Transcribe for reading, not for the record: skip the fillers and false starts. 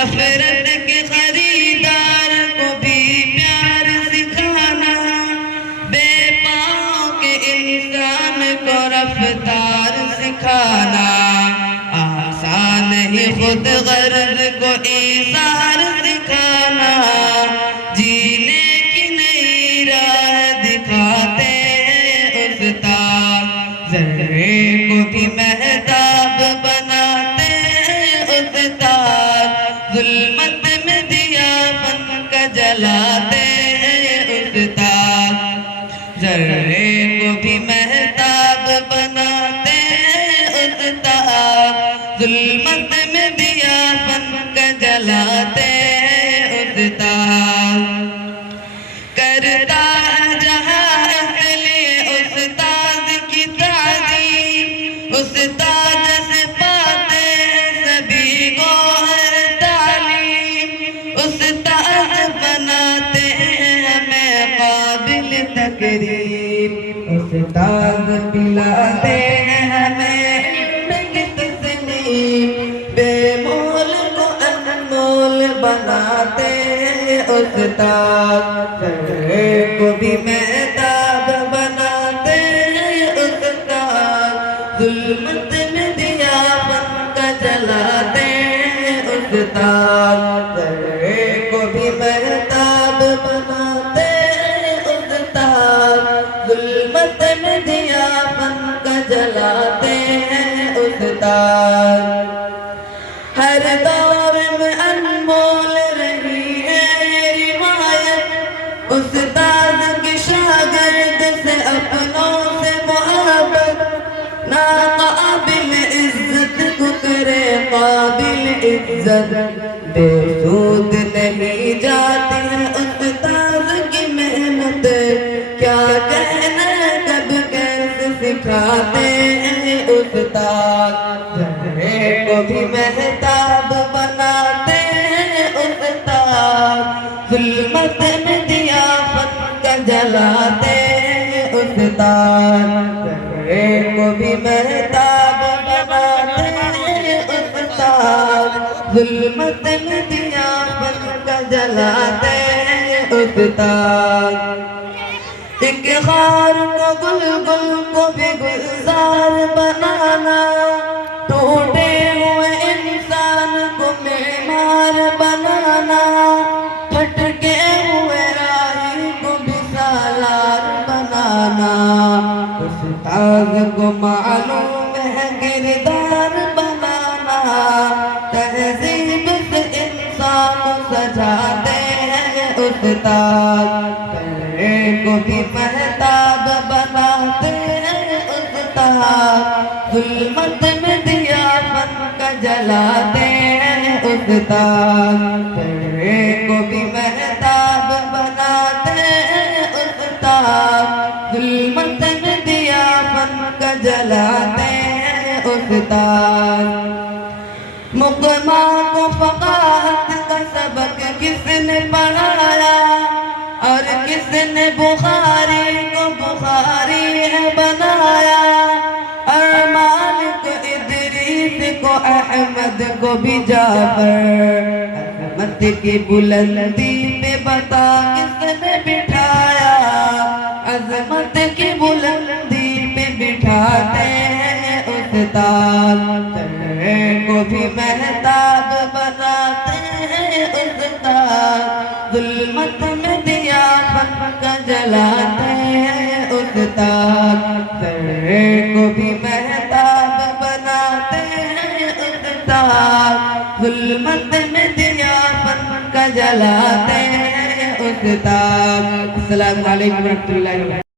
نفرت کے خریدار کو بھی پیار سکھانا، بے پاؤں کے انسان کو رفتار سکھانا، آسان ہی خود غرض کو ایثار سکھانا، جینے کی نئی راہ دکھاتے ہیں استاد، ذرے کو بھی مہتاب بناتے ہیں استاد، ظلمت میں دیا بن کا جلاتے ہیں استاد، ذرے کو بھی مہتاب بناتے ہیں استاد، ظلمت میں دیا بن کا جلاتے ہیں استاد، کرتا ہے جہاں اس لیے استاد کی تعظیم، استاد سے پاتے ہیں سبھی گوہر تعلیم، استاد بناتے ہیں ہمیں قابل تقریم، استاد پلاتے ہیں ہمیں علم کی تسلیم، بے مول کو انمول بناتے ہیں استاد، ذرے کو بھی مہتاب بناتے ہیں استاد، ظلمت میں دیا بن کا جلاتے ہیں استاد، ذرے کو بھی مہتاب بناتے ہیں استاد، ظلمت میں دیا بن کا جلاتے ہیں استاد، ہر دور میں انمول رہی ہے روایت، استاد کی شاگرد سے اپنوں سے محبت، ناقابل عزت کو کرے قابل عزت، بے سود نہیں جاتی ہے استاد کی محنت، کیا کہنا کب کیسے سکھاتے ہیں استاد، ذرے کو بھی مہتاب بناتے ہیں استاد، ظلمت میں دیا بن کا جلاتے ہیں استاد، ذرے کو بھی مہتاب بناتے ہیں استاد، ظلمت میں دیا بن کا جلاتے ہیں استاد، ایک خار کو گل کو بھی گلزار بنانا، ٹوٹے ہوئے انسان کو معمار بنانا، پھٹکے ہوئے راہی کو بھی سالار بنانا، استاد کو معلوم ہے کردار بنانا، تہذیب سے انسان کو سجاتے ہیں استاد، ذرے کو بھی مہتاب بناتے ہیں استاد، ظلمت میں دیا بن کا جلاتے ہیں استاد، ذرے کو بھی مہتاب بناتے ہیں استاد، ظلمت میں دیا بن کا جلاتے ہیں استاد، مقما کو فقاہت کا سبق کس نے پڑھایا، اور کس نے بخاری کو بخاری ہے بنایا، اور مالک ادریس کو احمد کو بھی جعفر، عظمت کی بلندی پہ بتا کس نے بٹھایا، عظمت کی بلندی پہ بٹھاتے ہیں استاد، ذرے کو بھی مہتاب بناتے ہیں استاد، ظلمت میں دیا بن کا جلاتے ہیں استاد، ذرے کو بھی مہتاب بناتے ہیں استاد، ظلمت میں دیا بن کا جلاتے ہیں استاد۔ السلام علیکم ورحمۃ اللہ وبرکاتہ۔